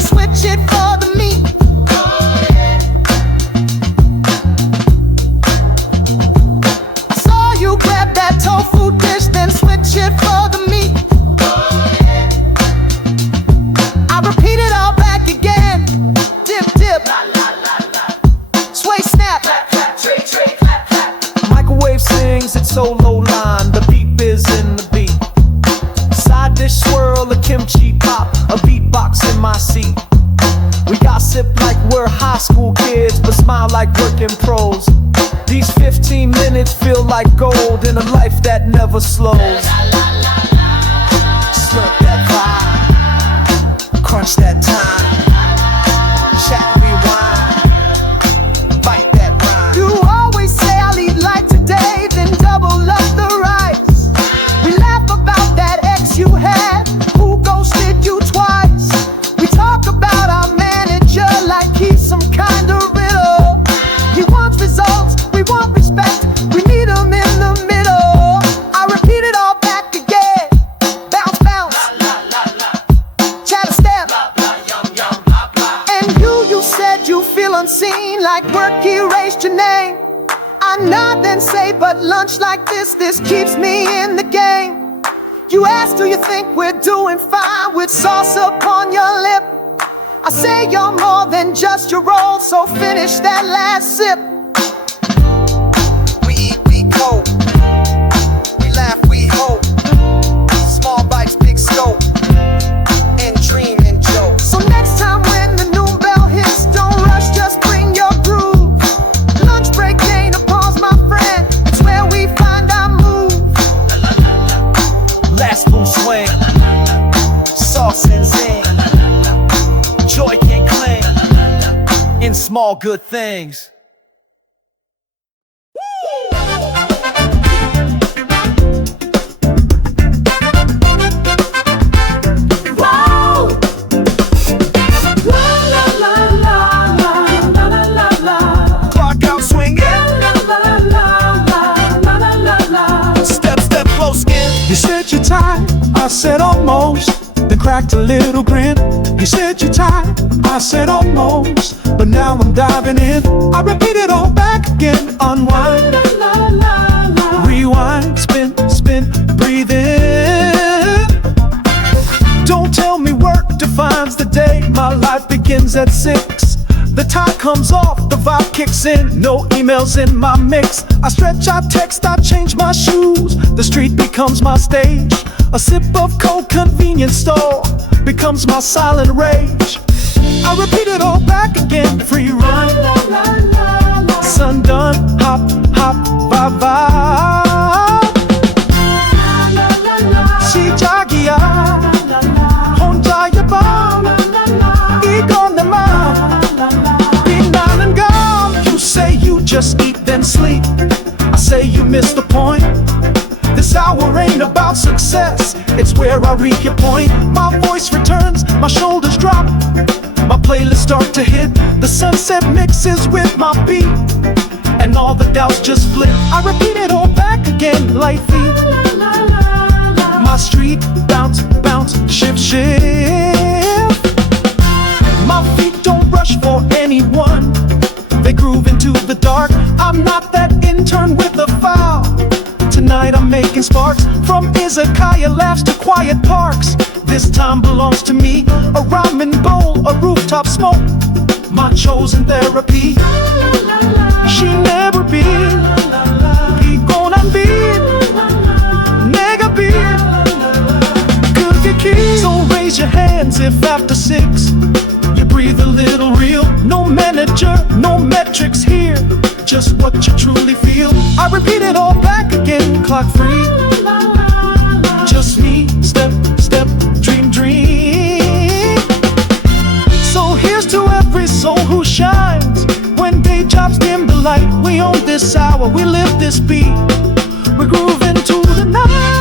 then switch it for the meat. I saw you grab that tofu dish, then switch it for the meat. I repeat it all back again. Dip, dip, sway, snap, microwave sings its solo line. The beep is in the beat. Side dish swirl, a kimchi pop, a beatbox in my seat. We gossip like we're high school kids, but smile like working pros. These 15 minutes feel like gold in a life that never slows. Slurp that vibe, crunch that time, chat rewind, bite that rhyme. You always say I'll eat like today, then double up the rice. We laugh about that ex you had, who ghosted you twice. We talk about our manager like he's some kind of riddle. He wants results, we want respect, we need him in the middle. I repeat it all back again. Bounce, bounce, chatter step. And you said you feel unseen, like work erased your name. I nod then say, but lunch like this keeps me in the game. You ask, do you think we're doing fine with sauce upon your lip? I say you're more than just your role, so finish that last sip. We eat, we cope, we laugh, we hope. Small bites, big scope, and dream and joke. So next time when the noon bell hits, don't rush, just bring your groove. Lunch break ain't a pause, my friend, it's where we find our move. Last spoon swing, sauce and zing. Joy can cling in small good things. Clock out swinging. Step, step, close skin. You said you're tired, I said almost. Then cracked a little grin. You said you're tired, I said almost. But now I'm diving in. I repeat it all back again. Unwind, rewind, spin, spin, breathe in. Don't tell me work defines the day. My life begins at 6. The tie comes off, the vibe kicks in. No emails in my mix. I stretch, I text, I change my shoes. The street becomes my stage. A sip of cold convenience store becomes my silent rage. I repeat it all back again. Free run, sun done, hop, hop, vibe, vibe. 시작이야, 혼자의 밤, 이건 내 맘. 빛나는 감. You say you just eat then sleep. I say you miss the point. This hour ain't about success, it's where I reach your point. My voice returns, my shoulders drop, my playlists start to hit. The sunset mixes with my beat, and all the doubts just flip. I repeat it all back again, light feet. My street bounce, bounce, shift, shift. My feet don't rush for anyone, they groove into the dark. I'm not that intern with a file. Tonight I'm making sparks. From izakaya laughs to quiet parks. This time belongs to me. A ramen bowl, a rooftop smoke, my chosen therapy. She never be 이건 빛 내가 빛 그게 길. So raise your hands if after 6 you breathe a little real. No manager, no metrics here, just what you truly feel. I repeat it all back again, clock free. Just me, step, step, dream, dream. So here's to every soul who shines. When day jobs dim the light, we own this hour, we live this beat. We're grooving to the night.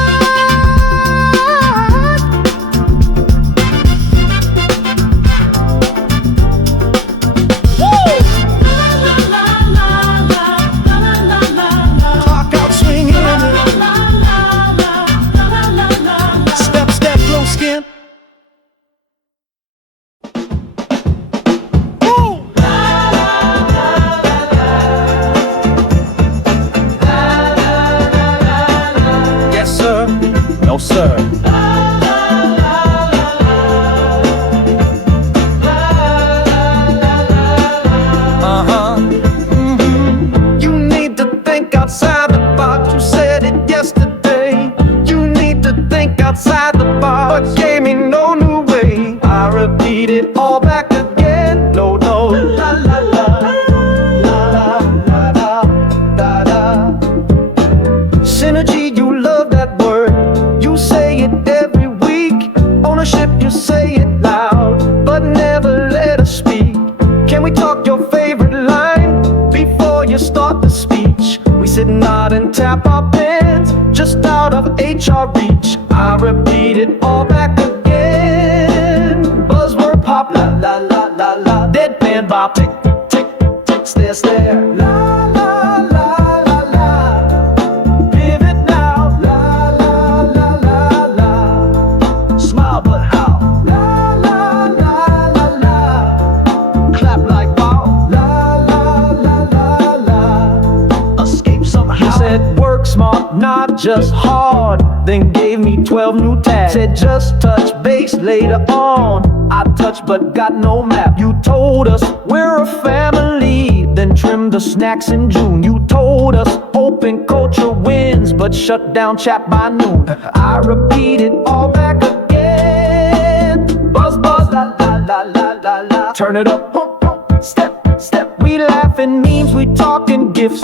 can tap our pens just out of HR reach. I repeat it all back again. Buzzword pop, la la la la la. Deadpan bop, tick tick tick, stare stare. La la la la la. Pivot now, la la la la la. Smile but how? La la la la la. Clap like wow. La la la la la. Escape somehow. He said work smart, not just hard. Then gave me 12 new tabs. Said just touch base later on. I touched but got no map. You told us we're a family, then trimmed the snacks in June. You told us open culture wins, but shut down chat by noon. I repeat it all back again. Buzz buzz la la la la la la. Turn it up, hump, hump, step step. We laughing memes, we talking gifts.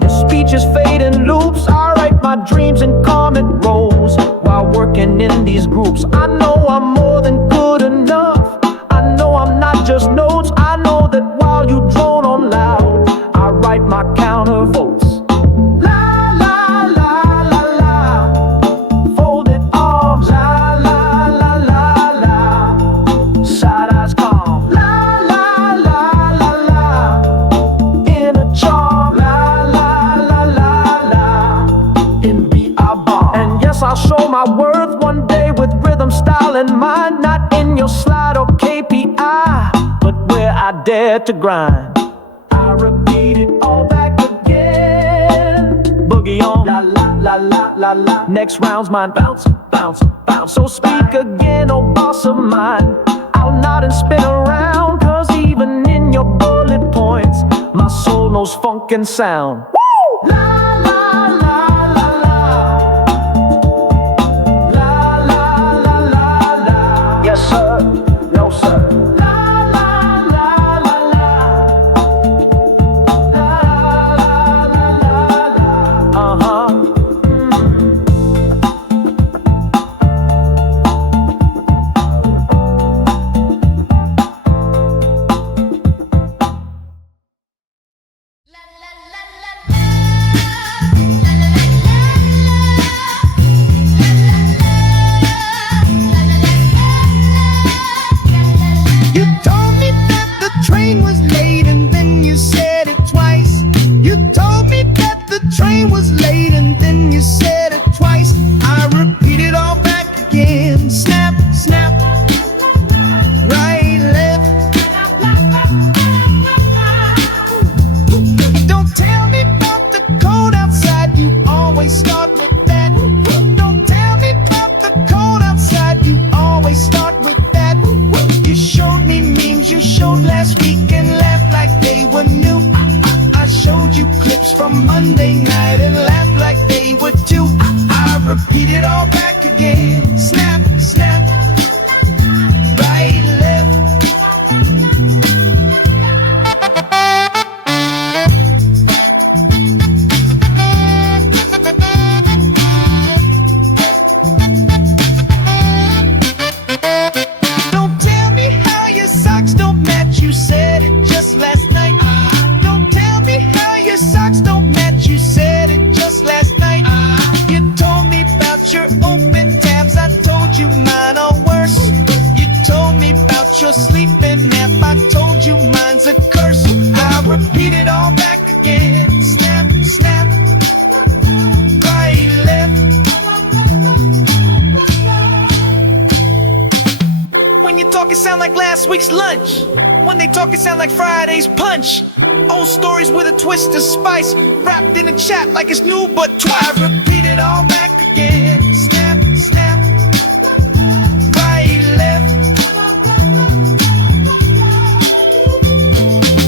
Your speeches fade in loops. I write my dreams in comment rows while working in these groups. I know I'm more than good enough. I know I'm not just notes. I know that while you drone on loud, I write my counter votes. La la la la la. Folded arms. La la la la la. Side eyes calm. La la la la la. Inner charm. La la la la la. In beat I bomb. And yes, I'll show my worth one day with rhythm, style, and mind. Not in your slide or KPI, but where I dare to grind. I repeat it all back again. Boogie on, la la la la la la. Next round's mine, bounce, bounce, bounce. So speak again, oh boss of mine. I'll nod and spin around, cause even in your bullet points, my soul knows funk and sound. Woo! La la la la la. La la la la la. Yes sir, no sir. La la la la la. La la la la la. Uh-huh. You told me that the train was late and then you said it twice. You told me that the train was late and then you said it twice. I repeat it all back again. Snap, snap. Right, left. Don't tell me about the cold outside. You always start with that. Don't tell me about the cold outside. You always start with that. You showed me memes you showed last week and laughed like they were new. I showed you clips from Monday night and laughed like they were too. I repeat it all back again. Snap, snap. Right, left. Don't tell me how your socks don't match. You said it just last night. Don't tell me how your socks don't match. You said it just last night. You told me about your open tabs. I told you mine are worse. You told me about your sleeping nap. I told you mine's a curse. I repeat it all back again. Snap, snap. Right, left. When you talk, it sound like last week's lunch. When they talk, it sound like Friday's punch. Old stories with a twist of spice, wrapped in a chat like it's new but twice. I repeat it all back again. Snap, snap. Right, left.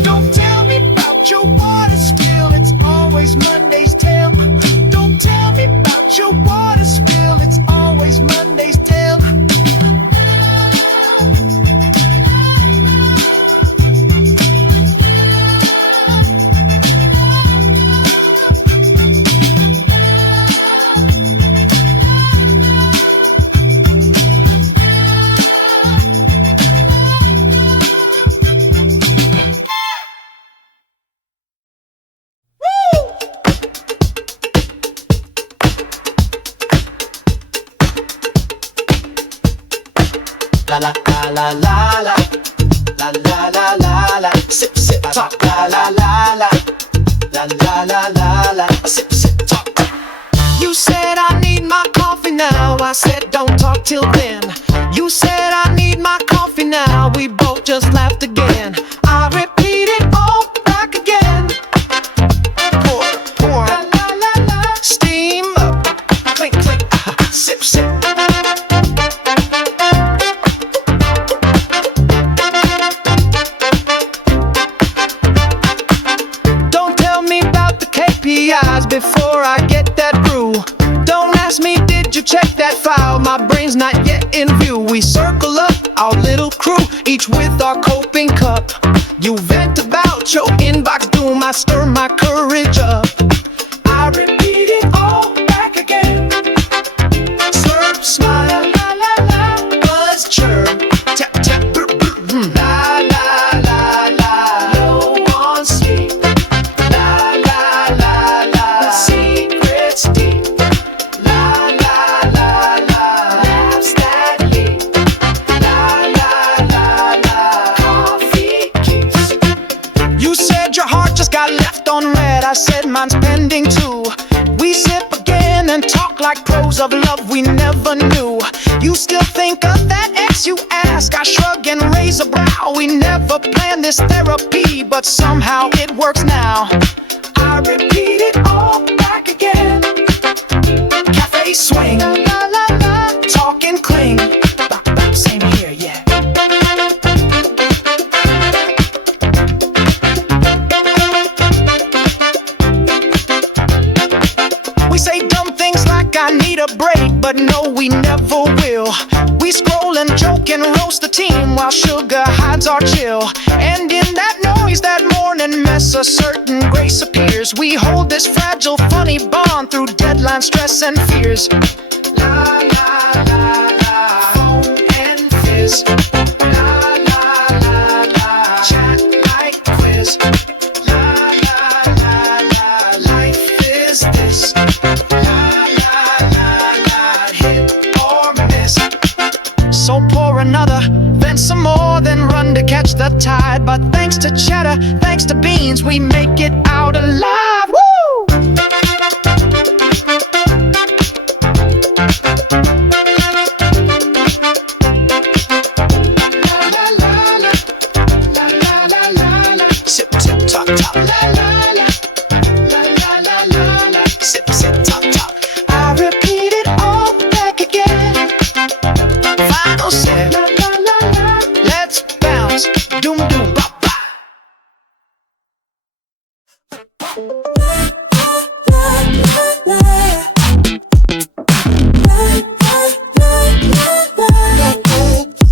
Don't tell me about your water spill. It's always Monday's tale. Don't tell me about your water spill. It's always Monday's tale. la la la la la la la la la la sip sip talk la la la la la la la la la sip sip talk. You said I need my coffee now. I said don't talk till then. You said I need my coffee now. We both just laughed again. I repeat it all back again. Pour, pour, la la la la. Steam up, clink clink, sip sip. Don't tell me about the KPIs before I get that brew. Don't ask me, did you check that file? My brain's not yet in view. We circle up our little crew, each with our coping cup. You vent about your inbox doom, I stir my courage up. I repeat it all back again. Slurp, smile, la la la, buzz, chirp, tap tap, la la la la, low on sleep, la la la la, the secret's deep, la la la la, laughs that leap, la la la la, coffee keeps. You said your heart just got left on red. I said mine's pending too. We sip again and talk like pros of love we never knew. You still think of that ex you ask? I shrug and raise a brow. We never planned this therapy, but somehow it works now. I repeat it all back again. Cafe swing, la la la la, talk and cling. Bop, bop, same here, yeah. We say dumb things like I need a break, but no, we never will. We scroll and joke and roast the team while sugar hides our chill. And in that noise, that morning mess, a certain grace appears. We hold this fragile, funny bond through deadline, stress, and fears. La la la la, foam and fizz. La la la la, chat like quiz. La la la la, life is this. La la la la, hit or miss. So pour another, then some more, then run to catch the tide. But thanks to cheddar, thanks to beans, we make it out alive. Woo! La la la la, la la la la la, sip sip talk talk. La la la, la la la la la, sip sip talk talk. I repeat it all back again. Final sip, la la la la, let's bounce, doom doom bop bop.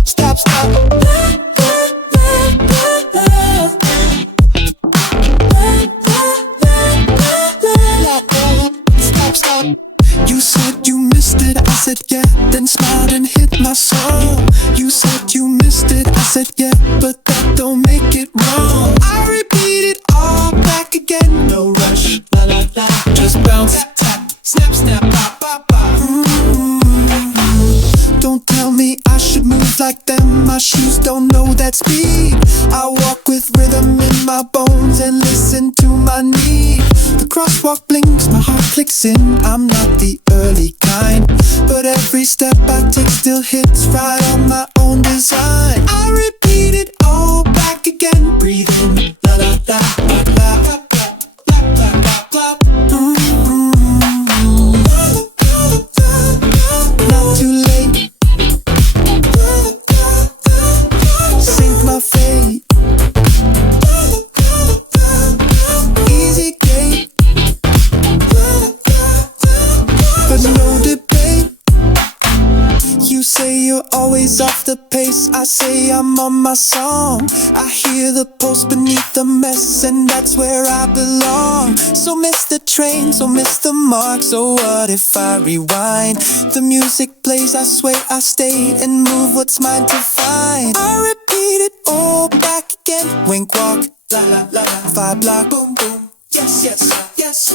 Stop, stop. Stop, stop. You said you missed it, I said yeah, then smiled and hit my soul. You said you missed it, I said yeah, but that don't make it wrong. I repeat it all back again, no rush, la la la, just bounce, tap tap, snap snap, pop pop pop. Don't tell me I should move like them, my shoes don't know that speed. I walk with rhythm in my bones and listen to my need. The crosswalk blinks, my heart clicks in. I'm not the early kind, but every step I take still hits right on my own design. I repeat it all back again, breathe in, la la la, la la la, la la la la. Not too late. Sink my fate. Easy gate, but no debate. You say you're always off the pace, I say I'm on my song. I hear the pulse beneath the mess, and that's where I belong. So miss the train, so miss the mark. So what if I rewind? The music plays, I sway, I stay and move what's mine to find. I repeat it all back again. Wink walk, la la la la, 5 block, boom boom. Yes, yes, yes.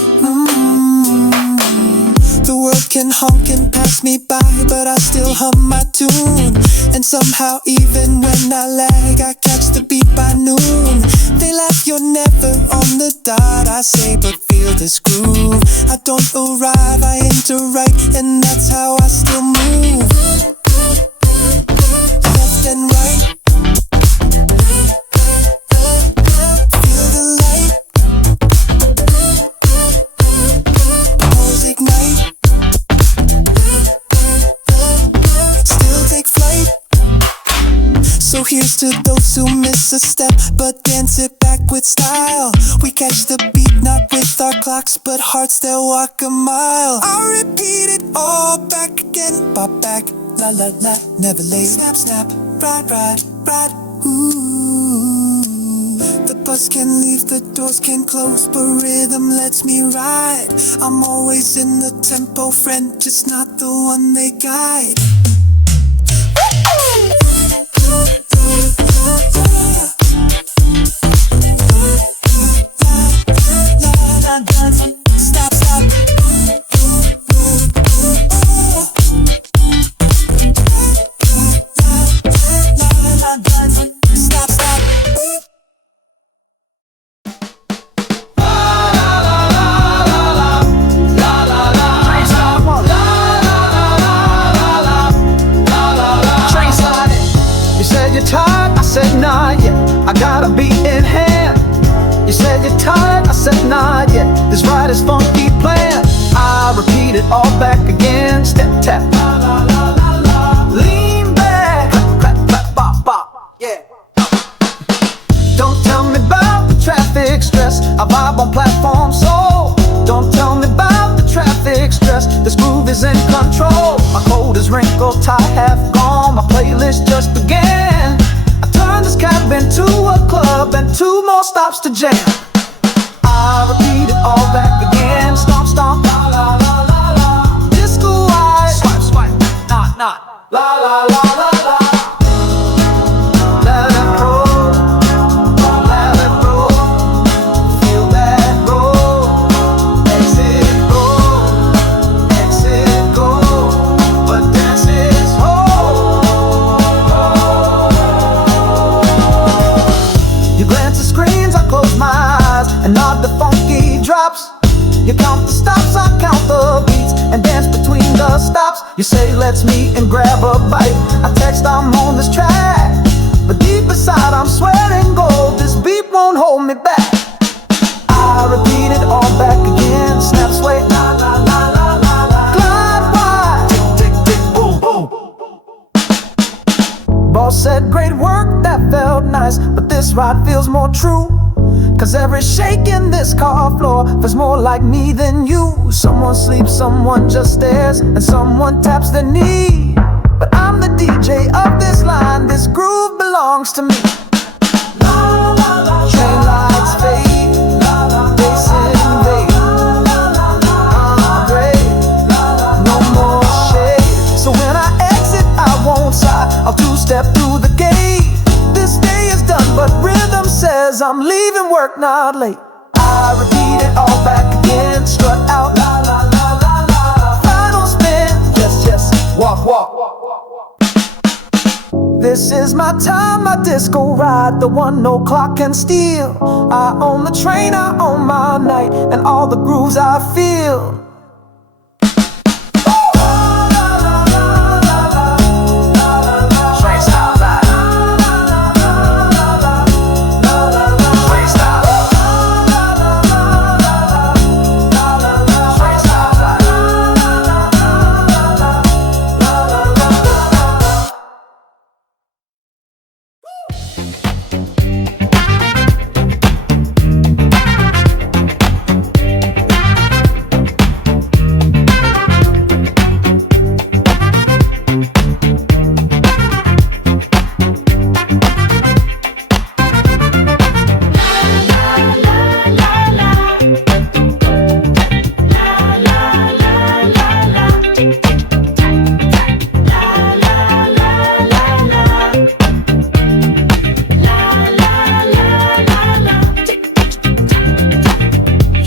The world can honk and pass me by, but I still hum my tune. And somehow even when I lag, I catch the beat by noon. They laugh, you're never on the dot, I say, but feel this groove. I don't arrive, I enter right, and that's how I still move. Left and right, feel the light, pulse ignite, still take flight. So here's to those who miss a step but dance it back with style. We catch the beat not with our clocks but hearts that walk a mile. I'll repeat it all back again. Pop back, la la la, never late. Snap snap, ride ride ride. Ooh, the bus can leave, the doors can close, but rhythm lets me ride. I'm always in the tempo, friend, just not the one they guide. Stop, stop. Stop, stop. You said you're tired, I said not yet. I got a beat in hand. You said you're tired, I said not yet. This ride is funky plan. I repeat it all back again. Step tap, la la la la la. Lean back, clap clap clap, bop bop, yeah. Don't tell me about the traffic stress. I vibe on platforms, so don't tell me about the traffic stress. This groove is in control. My coat is wrinkled, tie half gone. My playlist just began. I turned this cab into a club and 2 more stops to jam. I repeat it all back again. Stomp stomp, la la la la la. Disco wide, swipe swipe, not not, la la la la la. Let it roll, let it roll. Feel that roll. Exit go, but dance is whole. You glance at screens, I close my eyes and nod the funky drops. You count the stops, I count the beats and dance between the stops. You say let's meet and grab a bite. I text I'm on this track, but deep inside I'm sweating gold. This beat won't hold me back. I repeat it all back again. Snap, sway, la la la la la la. Glide wide, tick tick tick, boom boom. Boss said great work, that felt nice, but this ride feels more true. Cause every shake in this car floor feels more like me than you. Someone sleeps, someone just stares, and someone taps their knee. But I'm the DJ of this line, this groove belongs to me. Train lights fade, bass invade. Great, no more shade. So when I exit, I won't sigh, I'll 2-step through the gate. This day is done, but rhythm says I'm leaving work not late. I repeat it all back again. Strut out, la la la la la. Final spin, yes yes, walk walk. This is my time, my disco ride, the one no clock can steal. I own the train, I own my night, and all the grooves I feel.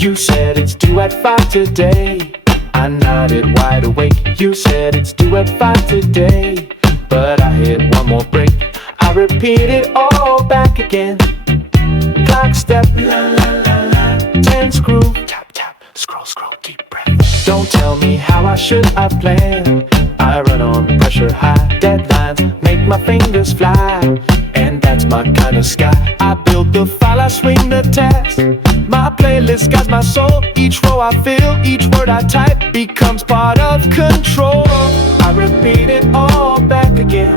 You said it's due at 5 today. I I nodded wide awake. You said it's due at 5 today, but I hit one more break. I repeat it all back again. Clock step, la la la la. Tense groove, tap tap, scroll scroll, deep breath. Don't tell me how I should have planned. I run on pressure high. Deadlines make my fingers fly, and that's my kind of sky. I build the file, I swing the test. My playlist guides my soul. Each row I fill, each word I type becomes part of control. I repeat it all back again.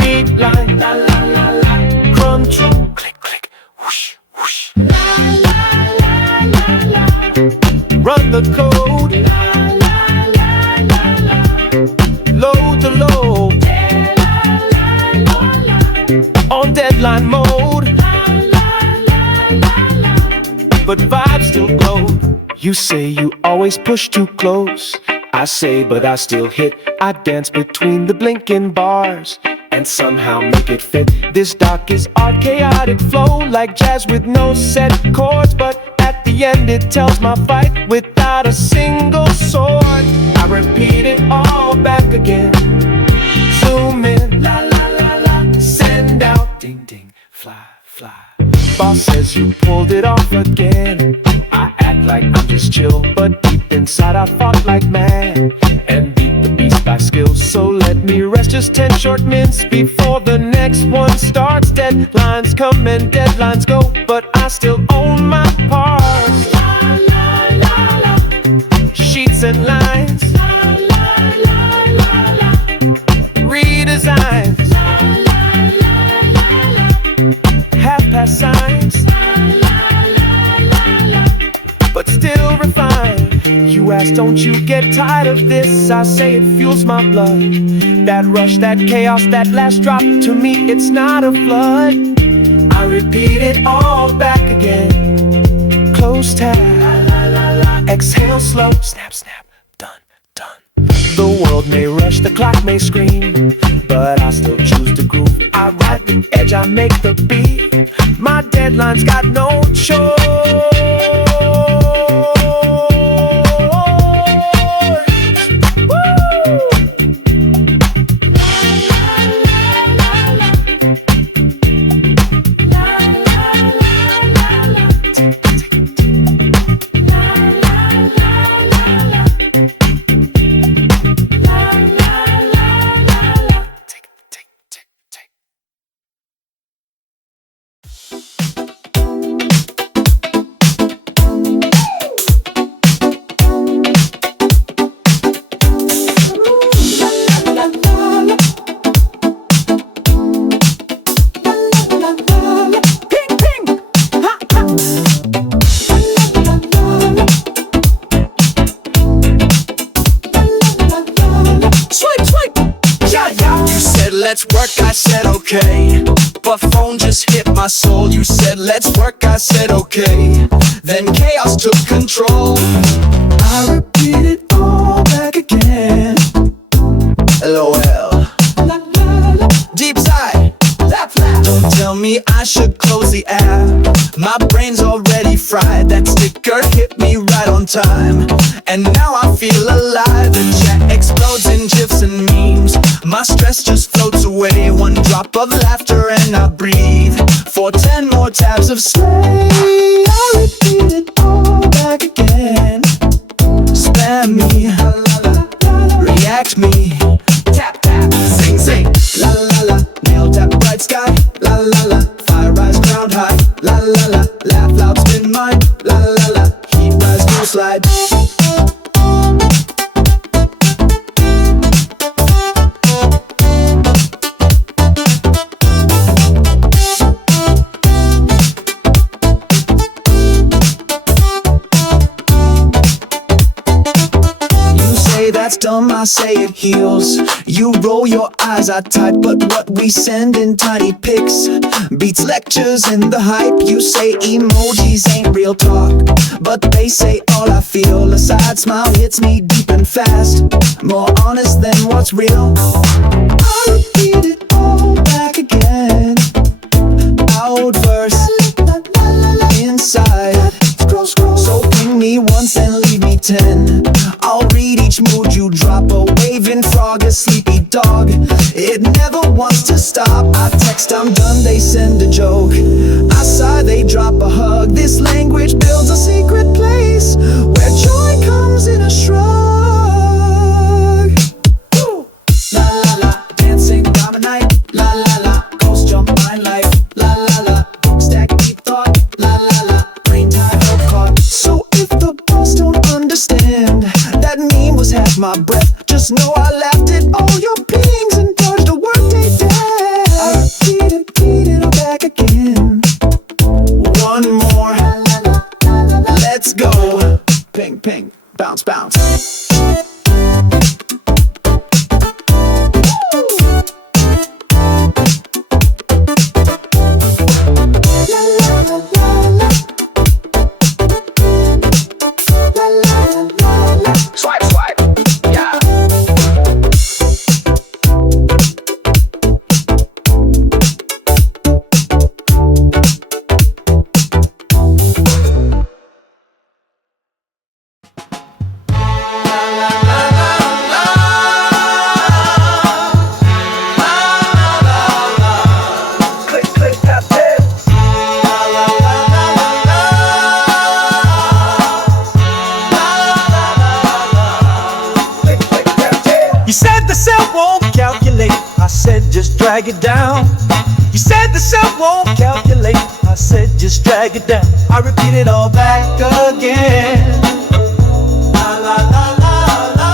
Beat line, la la la la. Control, click click, whoosh whoosh. La la la la la. Run the code. La la la la la. Load the load. La la la la. On deadline mode. But vibes still glow. You say you always push too close. I say, but I still hit. I dance between the blinking bars and somehow make it fit. This doc is art, chaotic flow, like jazz with no set chords. But at the end it tells my fight without a single sword. I repeat it all back again. Zoom in, la la la la. Send out, ding ding, fly fly. Boss says you pulled it off again. I act like I'm just chill, but deep inside I fought like mad and beat the beast by skill. So let me rest just 10 short minutes before the next one starts. Deadlines come and deadlines go, but I still own my parts. La, la, la, la. Sheets and lines. La, la, la, la, la. Redesigns. La, la, la, la, la. Half-past signs. But still refined. You ask, don't you get tired of this? I say it fuels my blood. That rush, that chaos, that last drop. To me, it's not a flood. I repeat it all back again. Close tab. Exhale slow. Snap, snap. Done, done. The world may rush, the clock may scream, but I still choose to groove. I ride the edge, I make the beat. My deadline's got no choice. Let's work, I said okay, but phone just hit my soul. You said let's work, I said okay, then chaos took control. I repeat it all back again. LOL. Deep sigh. Don't tell me I should close the app. My brain's already fried. That sticker hit me right on time, and now I feel alive. The chat explodes in gifs and memes. My stress just floats away. One drop of laughter and I breathe for 10 more tabs of slay. I repeat it all back again. Spam me, react me, tap tap, sing sing, la la la. Nail tap bright sky, la la la. Fire rise ground high, la la la. Laugh loud, spin mine, la la la. Heat rise, no slide. That's dumb, I say it heals. You roll your eyes, I type, but what we send in tiny pics beats lectures in the hype. You say emojis ain't real talk, but they say all I feel. A side smile hits me deep and fast, more honest than what's real. I repeat it all back again. Out verse, inside. Scroll, scroll. So ping me once and leave me 10. I'll each mood you drop. A waving frog, a sleepy dog, it never wants to stop. I text, I'm done, they send a joke. I sigh, they drop a hug. This language builds a secret place where joy comes in a shrug. Woo! La la la, dancing dominate. La la la, ghost jump my life. La la la, stack deep thought. La la la, brain tie hook caught. So if the boss don't understand, that meme was half my breath. Just know I laughed at all your pings and dodged a workday death. I repeated, I'm back again. One more, let's go. Ping, ping, bounce, bounce. Swipe, swipe, yeah. Click, click, tap, tap. You said the cell won't calculate. I said just drag it down. You said the cell won't calculate. I said just drag it down. I repeat it all back again. La la la la la.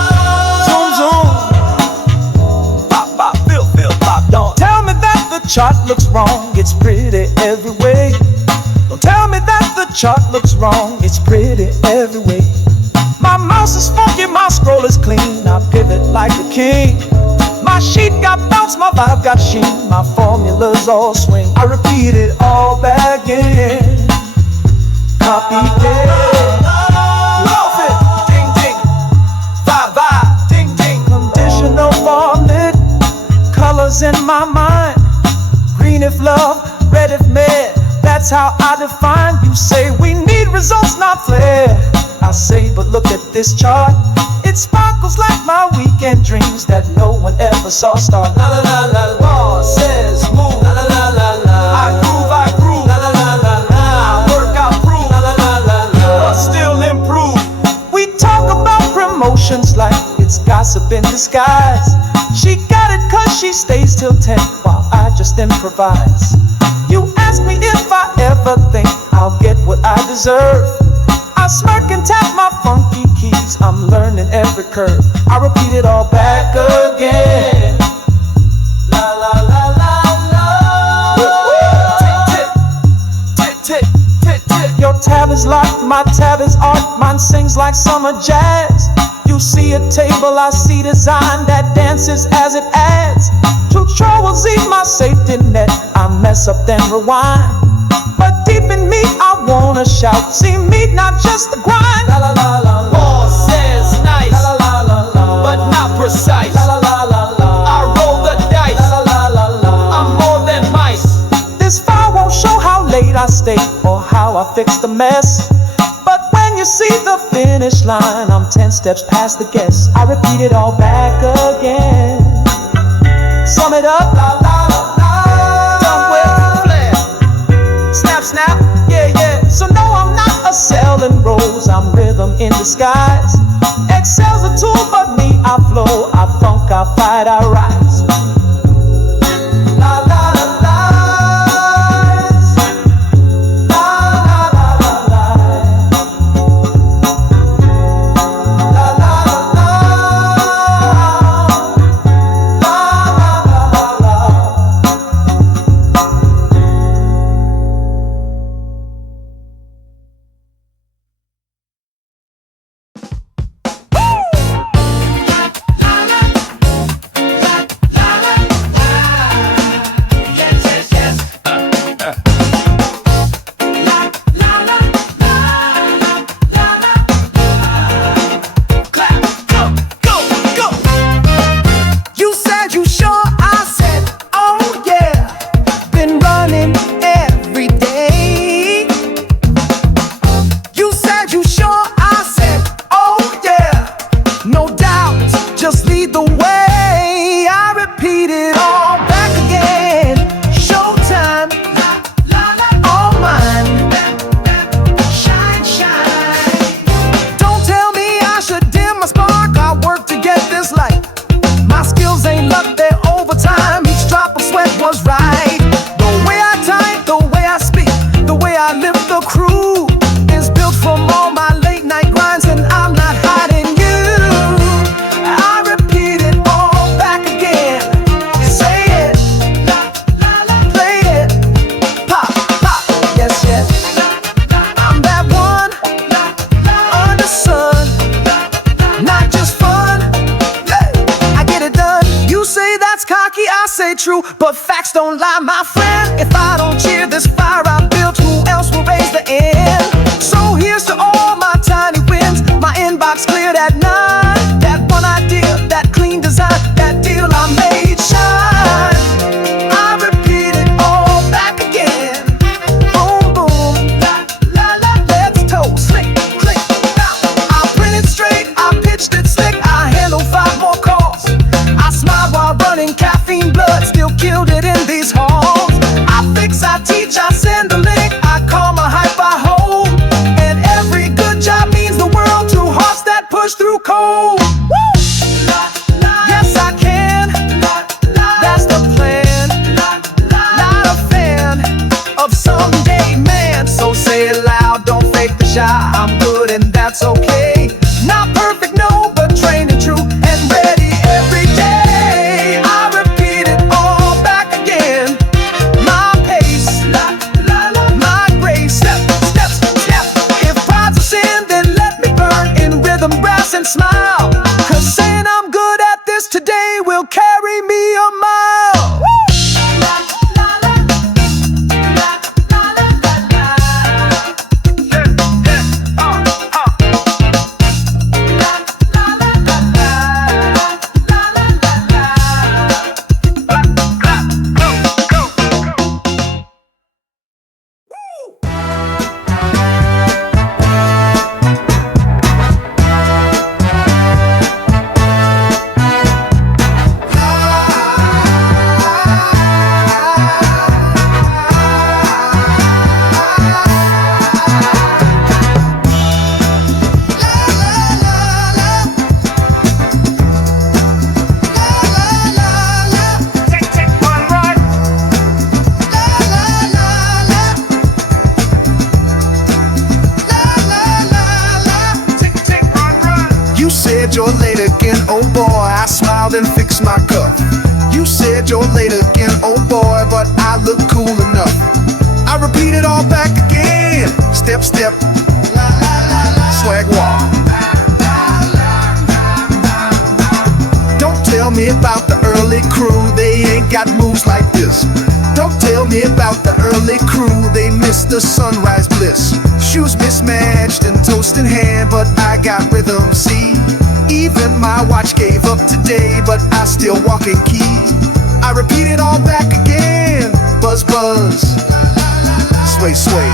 Zoom zoom. Bop bop, feel feel bop. Don't tell me that the chart looks wrong. It's pretty every way. Don't tell me that the chart looks wrong. It's pretty every way. My mouse is funky, my scroll is clean. I pivot like a king. My sheet got bounce, my vibe got sheen. My formulas all swing. I repeat it all back in. Copy that. Love it. Ding ding. Vibe vibe. Ding ding. Conditional formula. Colors in my mind. Green if love, red if mad. That's how I define. You say we need results, not flair. I say, but look at this chart. It sparkles like my weekend dreams that no one ever saw start. La la la la, law says move. La la la la la, I groove. La la la la la, I work, I prove. La la la la la, but still improve. We talk about promotions like it's gossip in disguise. She got it 'cause she stays till 10 while I just improvise. You ask me if I ever think I'll get what I deserve. I smirk and tap my funky keys. I'm learning every curve. I repeat it all back again. La la la la la. Tick tick tick tick tick. Your tab is locked, my tab is art. Mine sings like summer jazz. You see a table, I see design that dances as it adds. Control Z, my safety net. I mess up then rewind. But deep in me, I wanna shout. See me, not just the grind. La la la la. Law says nice. La la la la. But not precise. La la la la. I roll the dice. La la la la. I'm more than mice. This file won't show how late I stay or how I fix the mess. But when you see the finish line, I'm 10 steps past the guess. I repeat it all back again. Sum it up. La la la la. Done with flair. Snap, snap, yeah, yeah. So no, I'm not a selling rose. I'm rhythm in disguise. Excel's a tool, but me, I flow. I funk, I fight, I rise. La la la la. La la la la la. La la la la. La la la la la. the crew is built from all my late night grinds, and I'm not hiding you. I repeat it all back again. Say it, play it, pop, pop, yes, yes. I'm that one under sun, not just fun. I get it done. You say that's cocky, I say true, but facts don't lie, my friend. If I don't cheer this fire I built, who else will raise the end? So here's to all my tiny wins, my inbox cleared at 9. That one idea, that clean design, that deal I made shine. I repeat it all back again. Boom, boom, la, la, la, let's toe, slick, click, now. I printed straight, I pitched it slick, I handled 5 more calls. I smiled while running caffeine blood, still killed it in these halls. I fix, I teach, I send a link, I call my hype, I hold. And every good job means the world to hearts that push through cold. Woo! Yes, I can. That's the plan. Not a fan of someday man. So say it loud, don't fake the shy. I'm good and that's okay. Not perfect, no, but trained and true and ready every day. I repeat it all back again. My pace, my grace, step, step, step. If pride's a sin, then let me burn in rhythm, brass, and smile. Cause saying I'm good at this today will carry me a mile. Woo! You're late again, oh boy, I smiled and fixed my cup. You said you're late again, oh boy, but I look cool enough. I repeat it all back again. Step, step, swag walk. Don't tell me about the early crew, they ain't got moves like this. Don't tell me about the early crew, they missed the sunrise bliss. Shoes mismatched and toast in hand, but I got rhythm, see. Even my watch gave up today, but I still walk in key. I repeat it all back again. Buzz, buzz, sway, sway.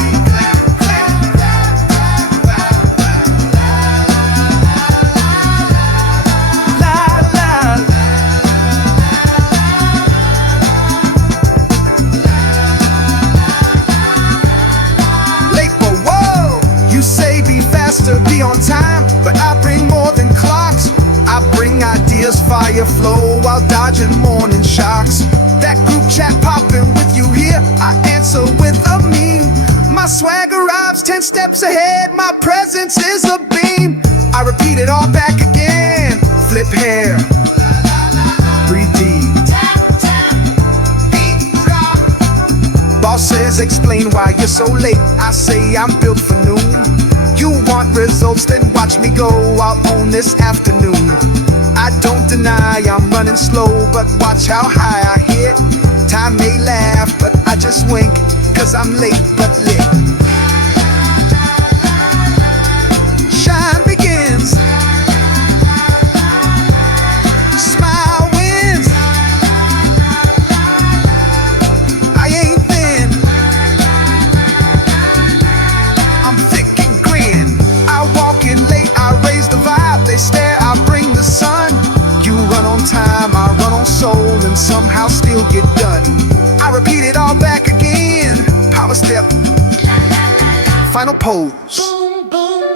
Be on time, but I bring more than clocks. I bring ideas, fire flow while dodging morning shocks. That group chat popping with you here, I answer with a meme. My swag arrives 10 steps ahead, my presence is a beam. I repeat it all back again. Flip hair, breathe deep. Boss says explain why you're so late, I say I'm built for noon. You want results, then watch me go out on this afternoon. I don't deny I'm running slow, but watch how high I hit. Time may laugh, but I just wink, cause I'm late but lit. Shine begins, smile wins. I ain't thin, I'm thick and grin. I walk in late, I raise the vibe. They stare, I bring the sun. You run on time, I run on soul, and somehow still get done. I repeat it all back again. Power step, final pose. Boom, boom,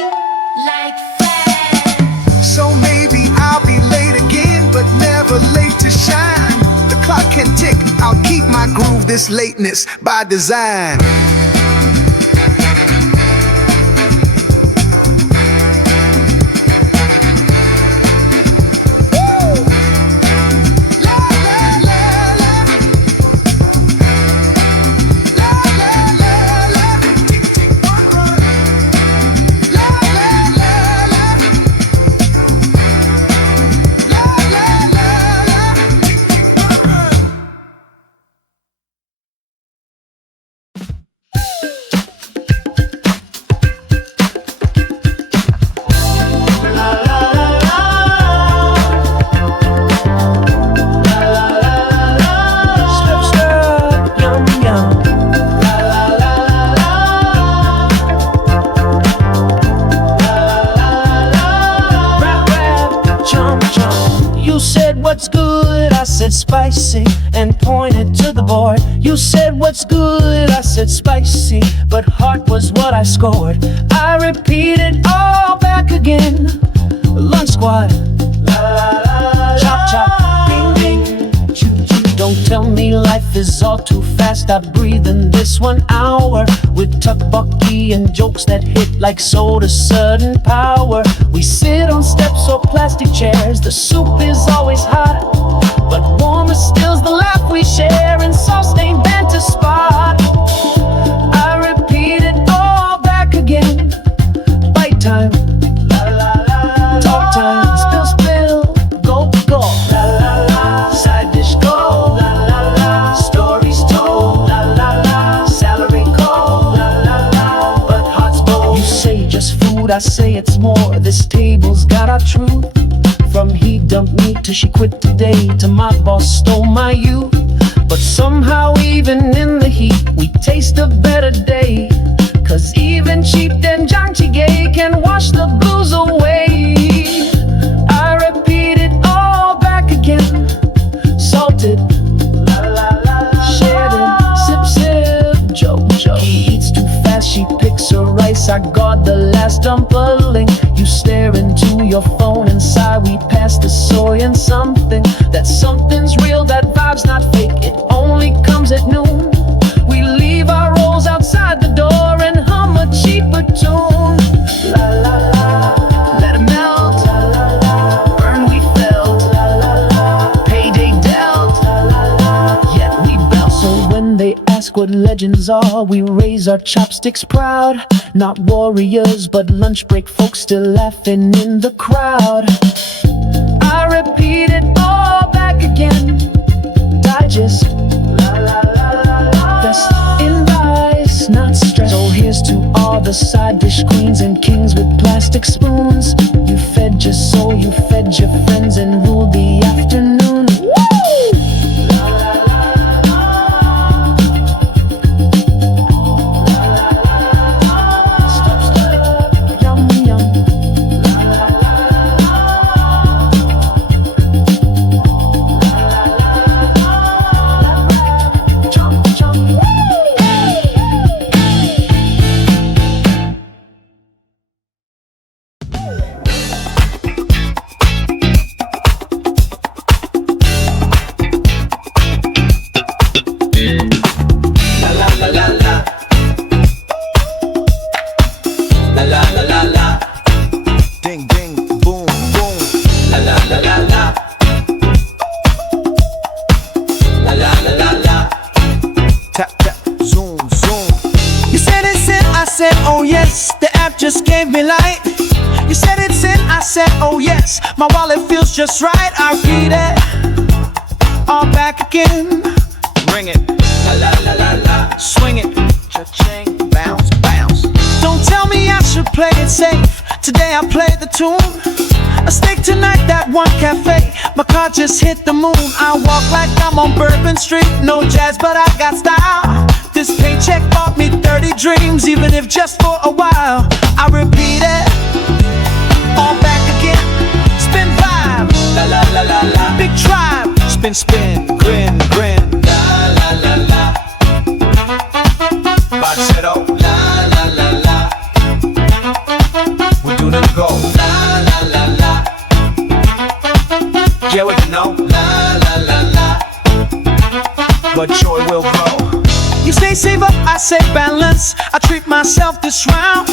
like that. So maybe I'll be late again, but never late to shine. The clock can tick, I'll keep my groove, this lateness by design. said spicy and pointed to the board. You said what's good, I said spicy, but heart was what I scored. I repeated all back again. Lunch squad, la la la, chop chop, ding ding, choo choo. Don't tell me life is all too fast. I breathe in this 1 hour with tteokbokki and jokes that hit like soda sudden power. We sit on steps or plastic chairs. The soup is always hot, but warmer still's the laugh we share in soft-stained banter spot. I repeat it all back again. Bite time, la la la. Talk time, spill spill, go go, la la la. Side dish go, la la la. Stories told, la la la. Salary cold, la la la. But hearts bold. You say just food, I say it's more. This table's got our truth. From he dumped me to she quit today, to my boss stole my youth. But somehow even in the heat we taste a better day. Cause even cheap 𝐏𝐥𝐚𝐲𝐥𝐢𝐬𝐭 can wash the blues away. I repeat it all back again. Salted, la la la, shared it, sip sip, joke joke. He eats too fast, she picks her rice. I guard the last dumpling. You stare into your phone and sigh. We pass the soy and something. That something's real, that vibe's not fake. It only comes at noon. We leave our rolls outside the door and hum a cheaper tune. La la la, let it melt. La la la, burn we felt. La la la, payday dealt. La la la, yet we belt. So when they ask what legends are, we raise our chopsticks proud. Not warriors, but lunch break folks still laughing in the crowd. I repeat it all back again. Digest, la la la la la. Best in rice, not stress. So here's to all the side dish queens and kings with plastic spoons. You fed your soul, you fed your friends and ruled the afternoon. Woo! La la la la. La la la la. Stop stop, yum yum. La la la la. Jump jump. Ding ding boom boom. La la la la la. La la la la la. Tap tap zoom zoom. You said it's in, I said oh yes. The app just gave me light. You said it's in, I said oh yes. My wallet feels just right. I repeat it all back again. Ring it. La la la la la. Swing it, Cha-ching. Bounce bounce. don't tell me I should play it safe. Today I play the tune. A steak tonight, that one cafe. My car just hit the moon. I walk like I'm on Bourbon Street. No jazz, but I got style. This paycheck bought me 30 dreams, even if just for a while. I repeat it all back again. Spin vibe, La la la la la. big tribe. Spin spin. Grin grin. La la la la. Falsetto. La la la la. We do the go. La la la la. Yeah, we know. La la la la. But joy will grow. You say save up, I say balance. I treat myself this round.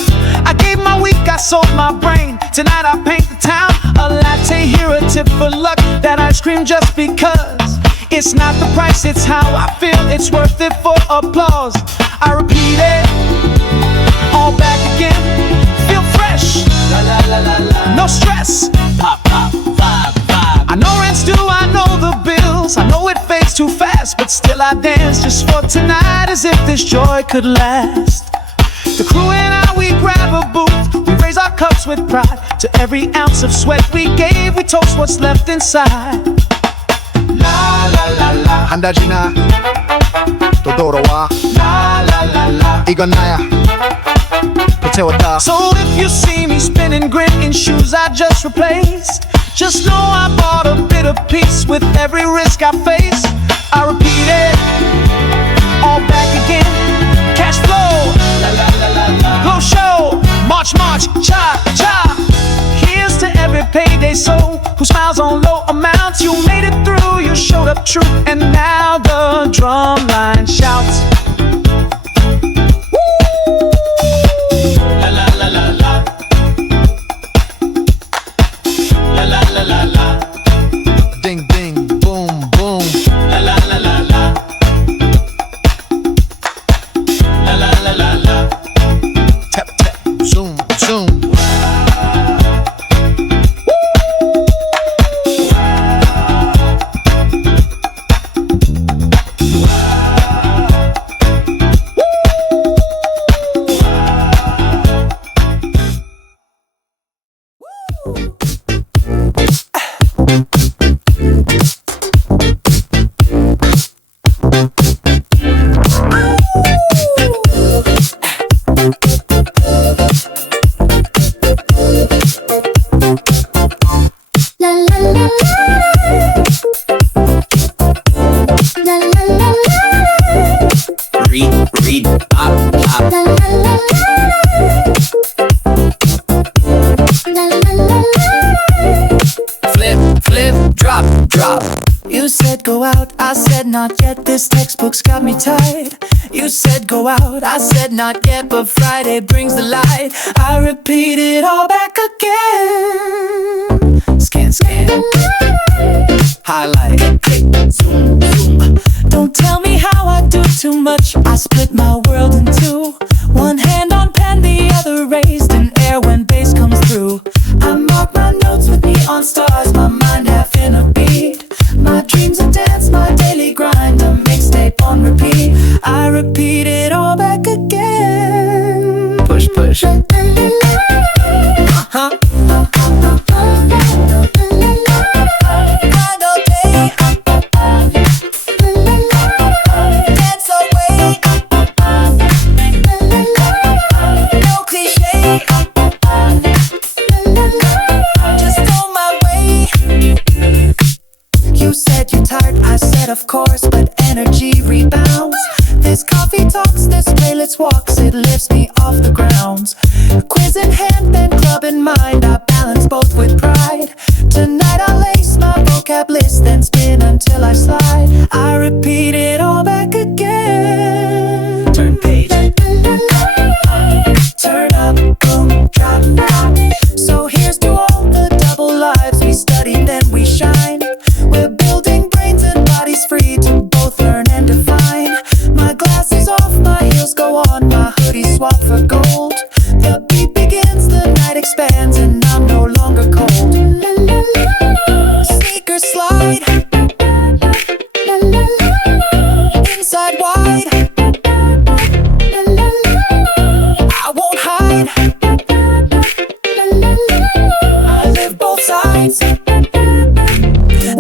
I gave my week, I sold my brain. Tonight I paint the town. A latte here, a tip for luck. That ice cream just because. It's not the price, it's how I feel. It's worth it for applause. I repeat it all back again. Feel fresh, La la la la la. no stress. Pop pop vibe vibe. I know rent's due, I know the bills. I know it fades too fast, but still I dance just for tonight, as if this joy could last. The crew and I, we grab a booth. We raise our cups with pride. To every ounce of sweat we gave, we toast what's left inside. La la la la. 한 달 지나 또 돌아와. La la la la. 이건 나야. 또 채웠다. So if you see me spinning, grinning shoes I just replaced, Just know I bought a bit of peace with every risk I face. I repeat it, all back again. Cash flow, glow show, march, march, cha, cha. Here's to every payday soul who smiles on low amounts. You made it through, you showed up true, and now the drum line shouts. La la la la la. La la la la la. Ding ding, boom boom. La la la la la. La la la la la. Tap tap, zoom zoom. La la la la. La la la la. Read, pop, pop. La la la la. La la la la. Flip, drop, drop. You said go out, I said not yet. This textbook's got me tied. You said go out, I said not yet. But Friday brings the light. I repeat it all back again. Scan, scan. Highlight. Zoom, zoom. Don't tell me how I do too much. I split my world in two. One hand on pen, the other raised in air when bass comes through. I mark my notes with neon stars, my mind half in a beat. My dreams a dance, my daily grind, a mixtape on repeat. I repeat it all back again. Push, push. Uh-huh. Grind all day. Dance away. No cliche. Just go my way. You said you're tired, I said of course, but energy rebounds. This coffee talks, this playlist walks, it lifts me off the grounds. Quiz in hand, then club in mind, I balance both with pride. Tonight I'll lace my vocab list, then spin until I slide. I repeat it all back again. Turn page. Turn up, boom, drop. So here's to all the double lives we study, then we shine. We're building brains and bodies free to both learn and define. My glasses off, my heels go on, my hoodie swap for gold. The beat begins, the night expands, and I'm no longer cold. Sneakers slide, inside wide. I won't hide, I live both sides.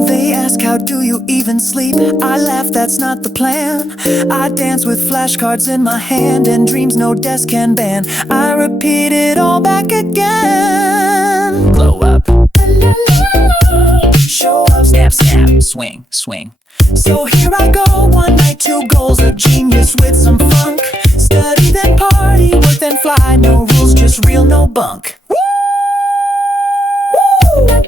They ask, how do you even sleep? I laugh, that's not the plan. I dance with flashcards in my hand and dreams no desk can ban. I repeat it all back again. Glow up, show up, snap, snap, swing, swing. So here I go, one night, two goals, a genius with some funk. Study then party, work then fly, no rules, just real, no bunk. Woo! Woo!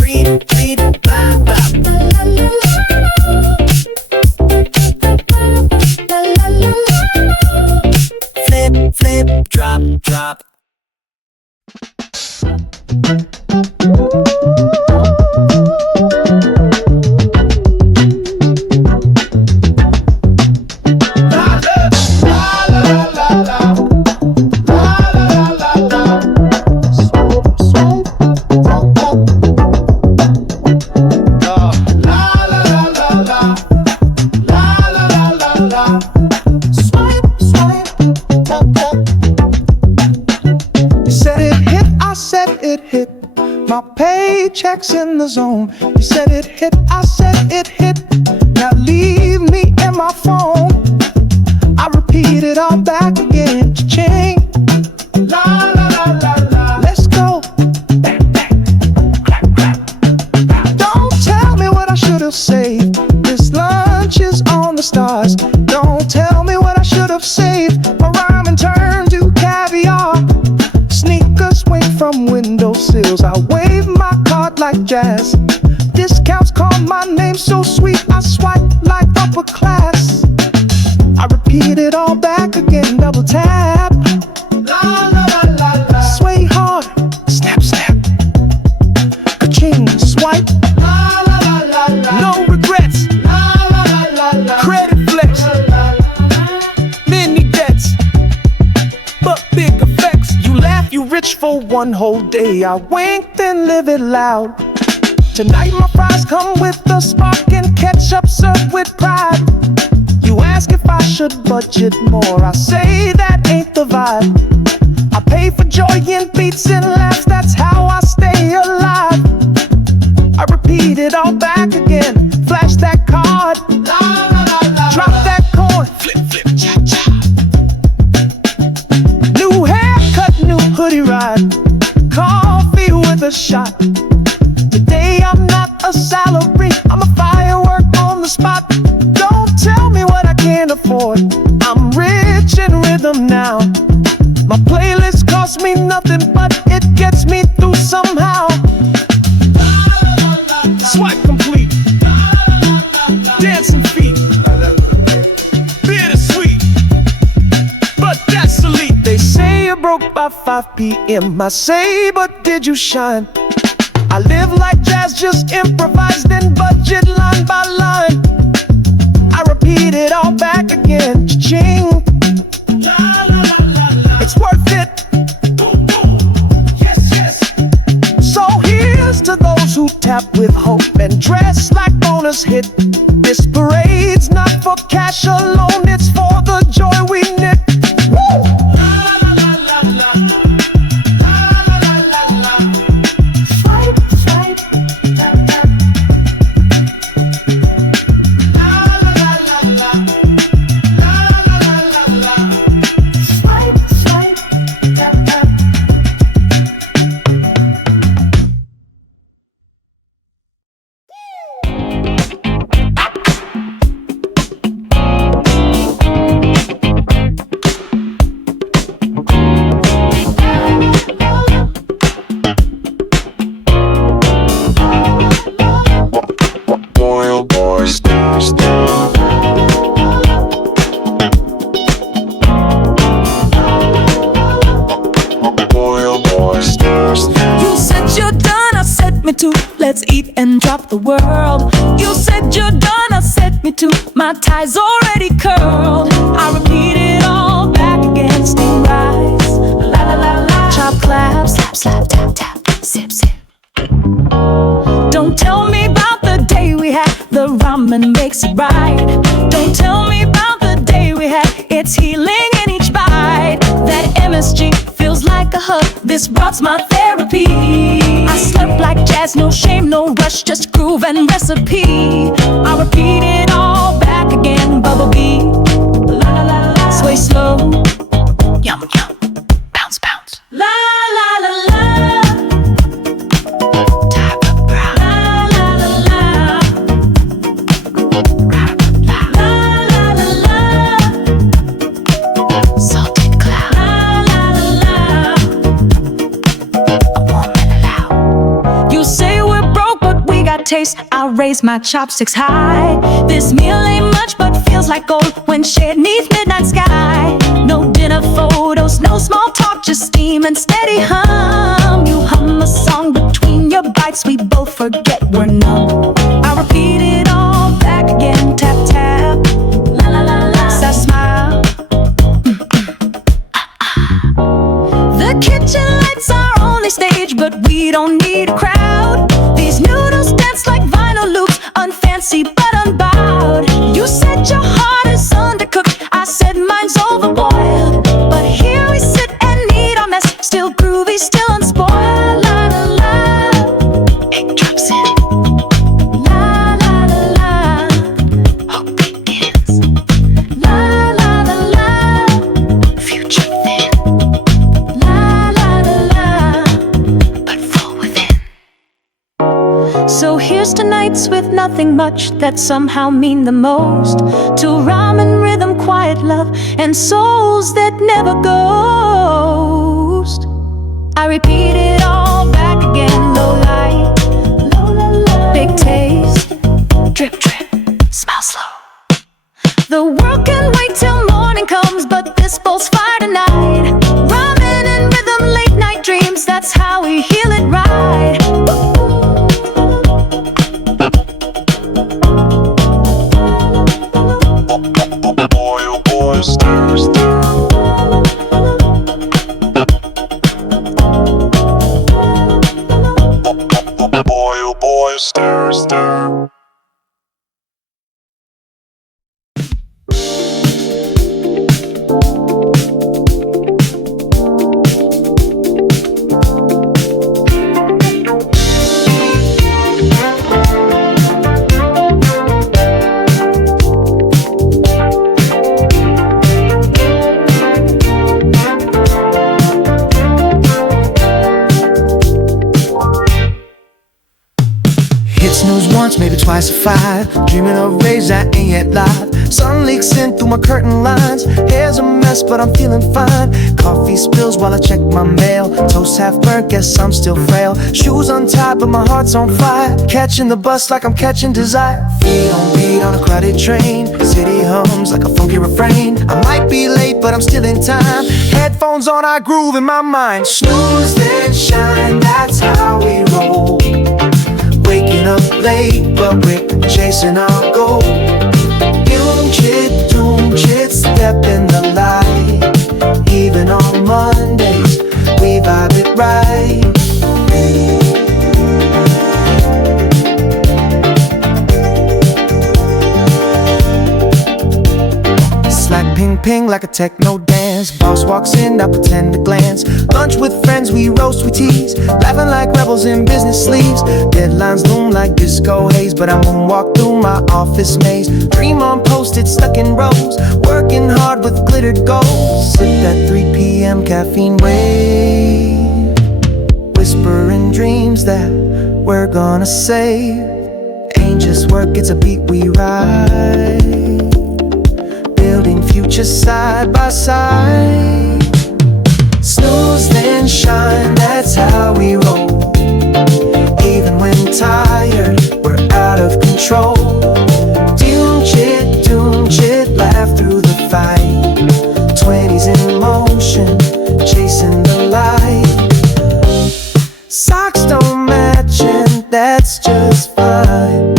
Read, bop, bop. Flip, drop, drop. paychecks in the zone. You said it hit, I said it hit. Now leave me in my phone. I repeat it all back again. Cha-ching. La la la la la. Let's go. Bang, bang. Clap, clap. Don't tell me what I should have saved. This lunch is on the stars. Don't tell me what I should have saved. My ramen turned to caviar. Sneakers swing from windowsills. I wave my card like jazz. Discounts call my name so sweet. I swipe like upper class. I repeat it all back again. Double tap. La la la la la. Sway hard. Snap snap. Ka-ching. Swipe. La la la la la. No regrets. La la la la la. Credit flex. Many debts, but big effects. You laugh, you rich for one whole day. I wink, then live it loud. Tonight my fries come with a spark and ketchup served with pride. You ask if I should budget more. I say that ain't the vibe. I pay for joy in beats and laughs. That's how I stay alive. I repeat it all back again. Flash that card. La, la, la, la, drop that coin. Flip, flip, cha, cha. New haircut, new hoodie ride. Coffee with a shot. Today I'm not a salary. I'm a firework on the spot. Don't tell me what I can't afford. I'm rich in rhythm now. My playlist costs me nothing, but it gets me through somehow. Swipe complete. Dancing feet. Bittersweet, but that's elite. They say you're broke by 5 p.m. I say, but did you shine? I live like jazz, just improvised and budget line by line. I repeat it all back again. Cha-ching. It's worth it. Yes, yes. So here's to those who tap with hope and dress like bonus hit. This parade's not for cash alone, it's for the joy we knit. Woo! Let's eat and drop the world. You said you're done, I set me to. My tie's already curled. I repeat it all back again. Steam rise, la la la la. Chop clap, slap slap, tap tap, sip sip. Don't tell me about the day we had. The ramen makes it right. Don't tell me about the day we had. It's healing in each bite. That MSG feels like a hug. This broad's my therapy. I slurp like jazz, no shame, no rush, just groove and recipe. I repeat it all back again. Bubble bee, la la la la. Sway slow, yum yum, bounce bounce. La la la la. Type of brown. La la la la. La la la la. Salted cloud. La la la la. You say we're broke, but we got taste. I'll raise my chopsticks high. This meal ain't much, but feels like gold when shared neath midnight sky. No dinner photos, no small talk, just steam and steady hum. You hum a song between your bites, we both forget we're numb. I repeat it all back again. Tap tap, la la la la. I smile. The kitchen lights are only stage, but we don't need a crowd. These noodles dance like vinyl loops, unfancy but unbowed. You said your heart is undercooked, I said mine's overboiled. But here we sit and eat our mess, still groovy, still unspoiled. La la la. Hey, nights with nothing much that somehow mean the most. To ramen, rhythm, quiet love, and souls that never ghost. I repeat it all back again. Low light, big taste, drip drip, smile slow. The world can wait till morning comes, but this bowl's fire tonight. Ramen and rhythm, late night dreams, that's how we heal it right. Boy, oh boy, stir, stir. Boy, oh boy, stir, stir. Snooze once, maybe twice or five. Dreaming of rays that ain't yet live. Sun leaks in through my curtain lines. Hair's a mess, but I'm feeling fine. Coffee spills while I check my mail. Toast half burnt, guess I'm still frail. Shoes untied, but my heart's on fire. Catching the bus like I'm catching desire. Feet on beat on a crowded train. City hums like a funky refrain. I might be late, but I'm still in time. Headphones on, I groove in my mind. Snooze then shine, that's how we roll. Waking up late, but we're chasing our goal. Doom chit, step in the light. Even on Mondays, we vibe it right. Slack ping ping like a techno dance. Boss walks in, I pretend to glance. Lunch with friends, we roast, we tease. Laughing like rebels in business sleeves. Deadlines loom like disco haze, but I moonwalk through my office maze. Dream on post-it stuck in rows. Working hard with glittered goals. Sip that 3 p.m. caffeine wave. Whispering dreams that we're gonna save. Ain't just work, it's a beat we ride. Building future side by side. Snooze then shine, that's how we roll. Even when tired, we're out of control. Doom chit, laugh through the fight. 20s in motion, chasing the light. Socks don't match and that's just fine.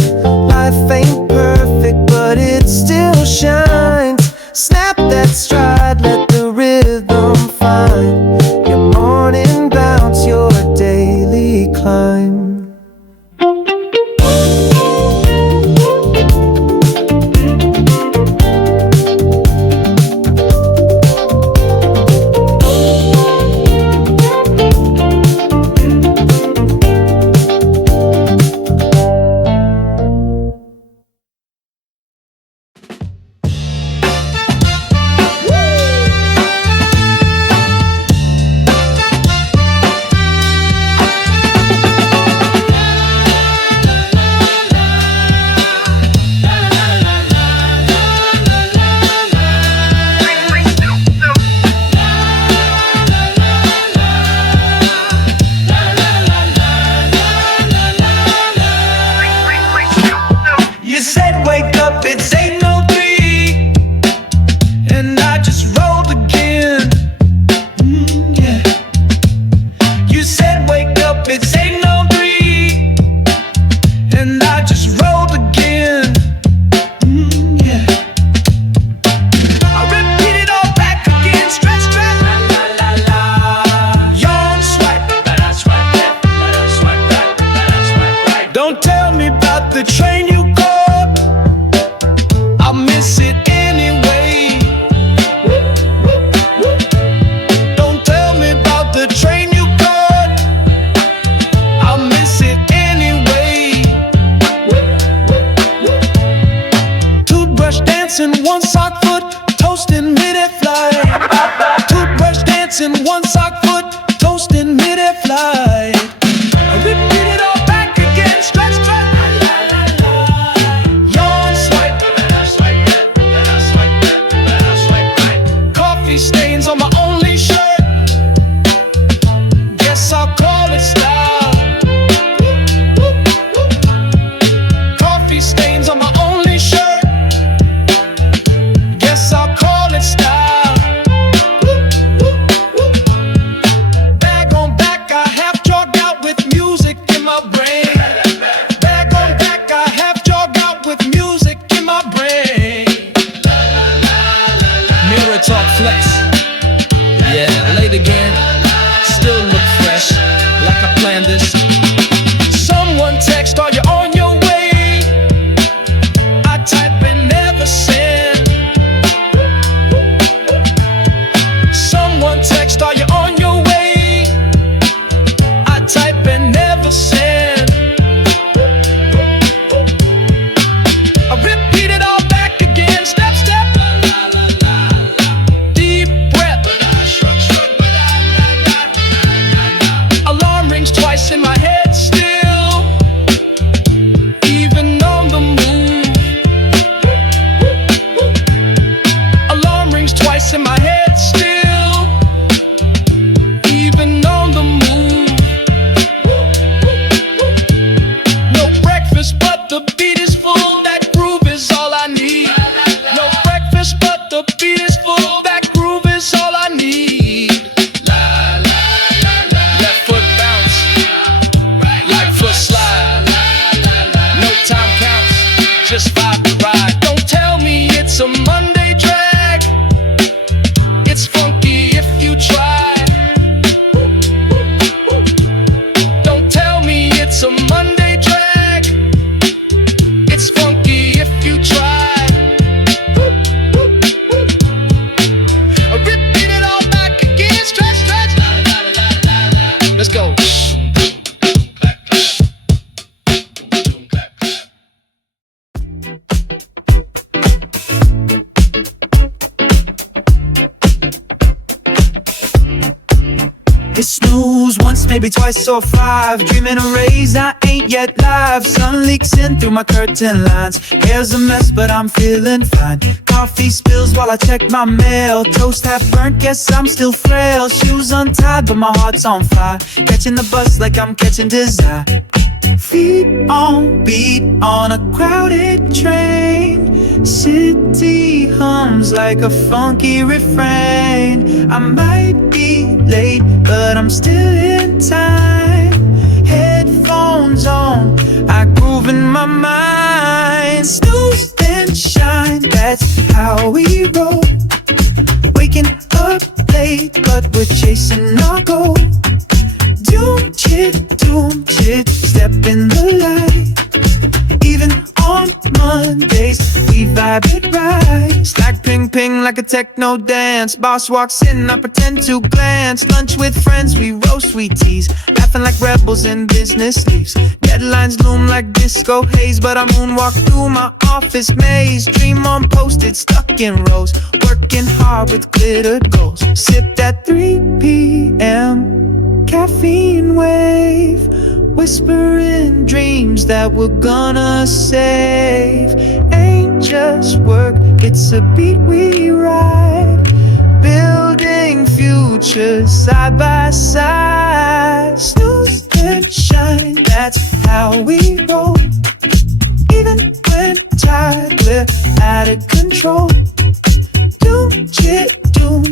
Life ain't perfect, but it still shines. Snap that stride, let the rhythm find your morning bounce, your daily climb. Let's go. It's snooze once, maybe twice or five. Dreaming a raise, I ain't yet live. Sun leaks in through my curtain lines. Hair's a mess, but I'm feeling fine. Coffee spills while I check my mail. Toast half burnt, guess I'm still frail. Shoes untied, but my heart's on fire. Catching the bus like I'm catching desire. Feet on beat on a crowded train. City hums like a funky refrain. I might be late, but I'm still in time. Headphones on, I groove in my mind. Snooze and shine, that's how we roll. Waking up late, but we're chasing our goal. Doom chit, step in the light. Even on Mondays, we vibe it right. Stack ping ping like a techno dance. Boss walks in, I pretend to glance. Lunch with friends, we roast, we tease. Laughing like rebels in business leaves. Deadlines loom like disco haze, but I moonwalk through my office maze. Dream on post-it, stuck in rows. Working hard with glittered goals. Sip that 3 p.m. caffeine wave, whispering dreams that we're gonna save. Ain't just work, it's a beat we ride. Building futures side by side. Snooze and shine, that's how we roll. Even when tired, we're out of control. Doom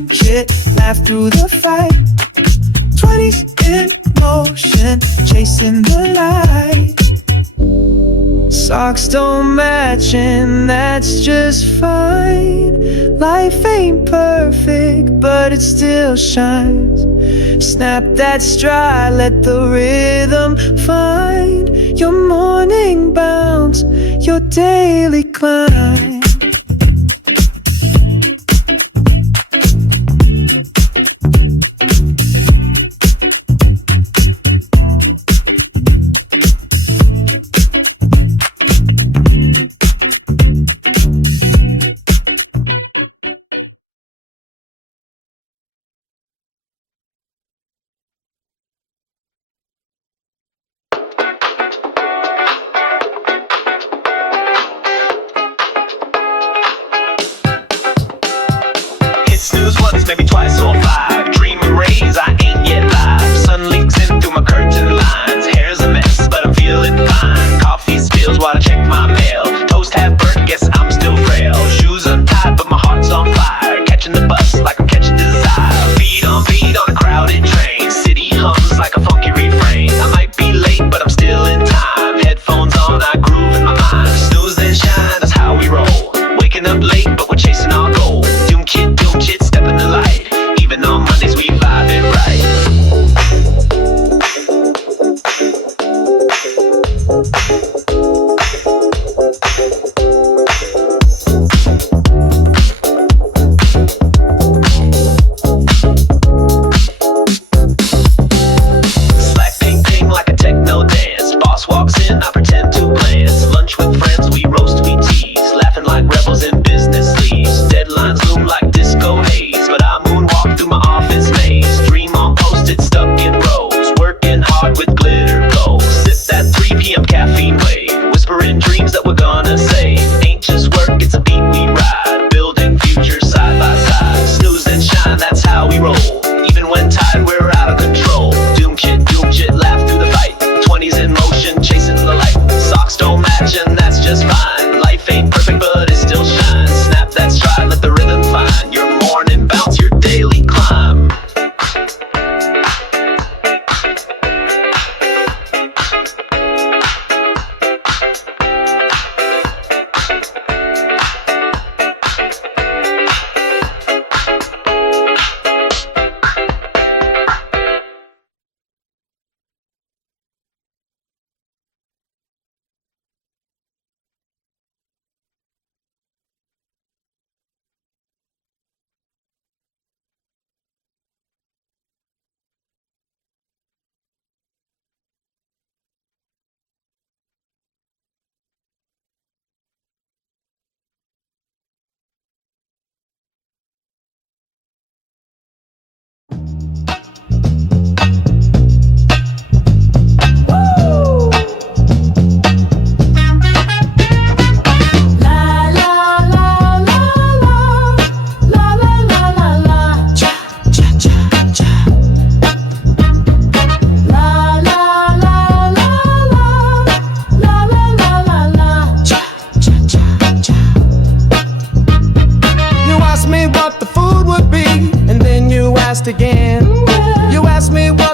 shit, laugh through the fight. 20s in motion, chasing the light. Socks don't match and that's just fine. Life ain't perfect, but it still shines. Snap that stride, let the rhythm find your morning bounce, your daily climb.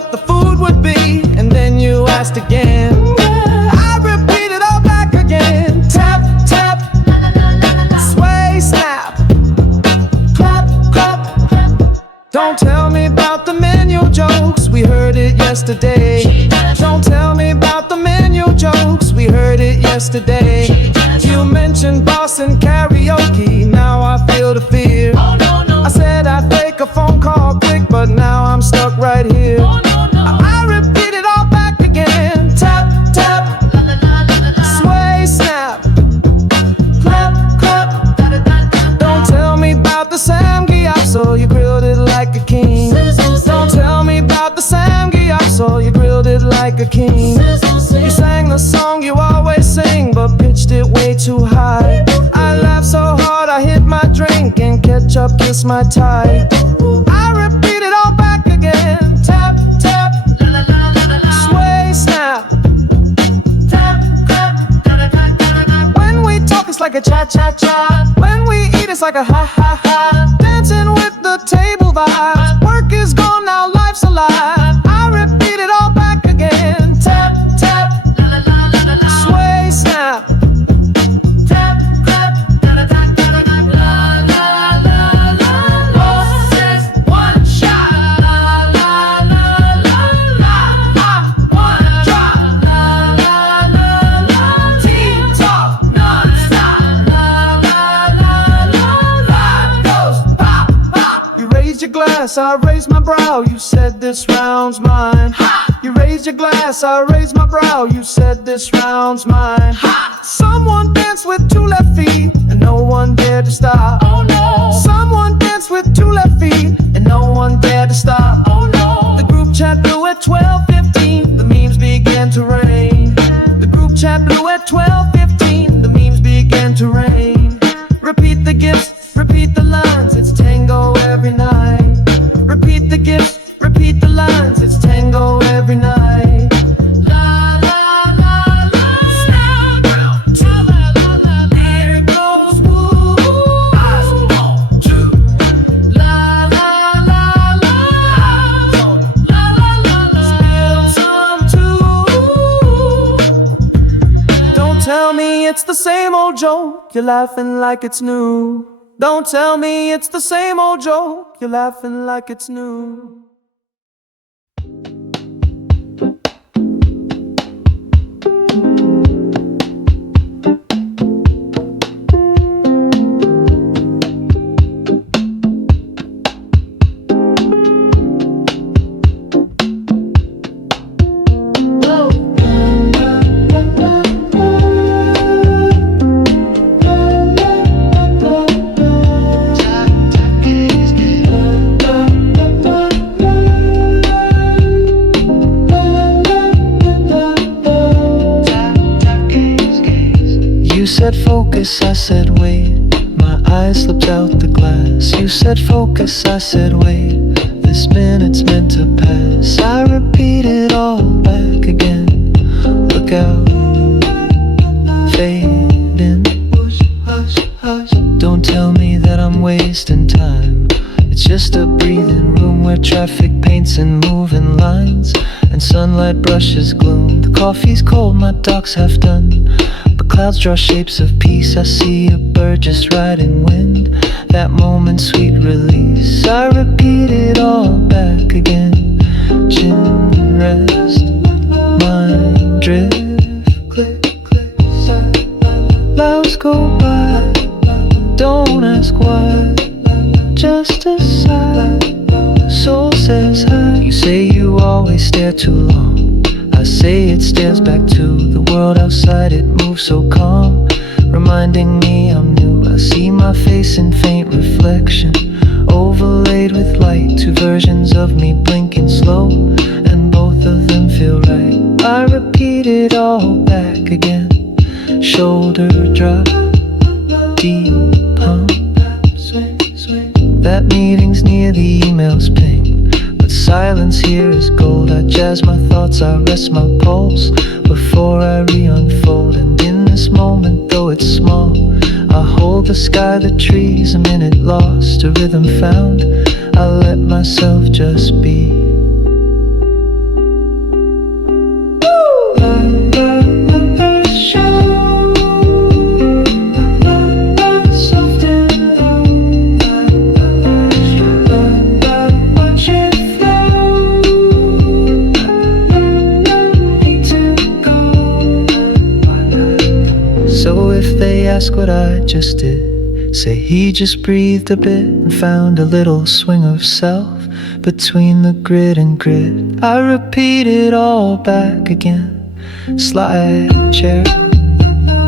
what the food would be, and then you asked again. I repeat it all back again. Tap, tap, sway, snap, clap, clap. Don't tell me about the menu jokes, we heard it yesterday. Don't tell me about the menu jokes, we heard it yesterday. You mentioned Boston karaoke, now I feel the fear. I said I'd take a phone call quick, but now I'm stuck right here. I repeat it all back again. Tap, tap, sway, snap, clap, clap. Don't tell me about the 𝐏𝐿𝐲𝐥𝐢𝐬𝐭, you grilled it like a king. Don't tell me about the 𝐏𝐿𝐲𝐥𝐢𝐬𝐭, you grilled it like a king. You sang the song you always sing, but pitched it way too high. I laughed so hard I hit my drink and ketchup kissed my tie. I repeat it all back again. Tap, tap, sway, snap, tap, clap. When we talk it's like a cha-cha-cha. When we eat it's like a ha-ha-ha. Dancing with the table vibes. Work is gone now, life's alive. I repeat it all back again. Tap, tap, sway, snap, tap, clap. One shot, one drop, team talk non-stop, life goes pop, pop. You raised your glass, I raised my brow, you said this round's mine. You raised your glass, I raised my brow, you said this round's mine. Someone danced with two left feet, and no one dared to stop. Oh no. Someone danced with two left feet, and no one dared to stop. Oh no. The group chat blew at 12:15, the memes began to rain. The group chat blew at 12:15, the memes began to rain. Repeat the gifts, repeat the lines, it's tango every night. Repeat the gifts, repeat the lines, it's tango every night. La la la la, snap, here goes woo. Eyes on two. La la la la, la la la la, spill some too. Don't tell me it's the same old joke, you're laughing like it's new. Don't tell me it's the same old joke, you're laughing like it's new. You said focus, I said wait. My eyes slipped out the glass. You said focus, I said wait. This minute's meant to pass. I repeat it all back again. Look out, fading. Hush, hush. Don't tell me that I'm wasting time. It's just a breathing room where traffic paints in moving lines, and sunlight brushes gloom. The coffee's cold, my dock's half done, but clouds draw shapes of peace. I see a bird just riding wind, that moment sweet release. I repeat it all back again. Chin rest, mind drift, click, click, clouds go by, don't ask why, just a sigh. Soul says hi. You say you always stare too long, I say it stares back to the world outside. It moves so calm, reminding me I'm new. I see my face in faint reflection, overlaid with light. Two versions of me blinking slow, and both of them feel right. I repeat it all back again. Shoulder drop, deep pump, swing, swing. That meeting's near, the emails ping, but silence here is gold. I jazz my thoughts, I rest my pulse before I re-unfold. And in this moment, though it's small, I hold the sky, the trees, a minute lost, a rhythm found. I let myself just be. ask what I just did. Say he just breathed a bit and found a little swing of self between the grid and grid. I repeat it all back again. Slide chair,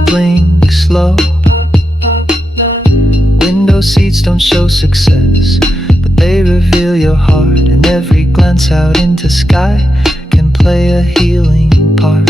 blink slow. Window seats don't show success, but they reveal your heart, and every glance out into sky can play a healing part.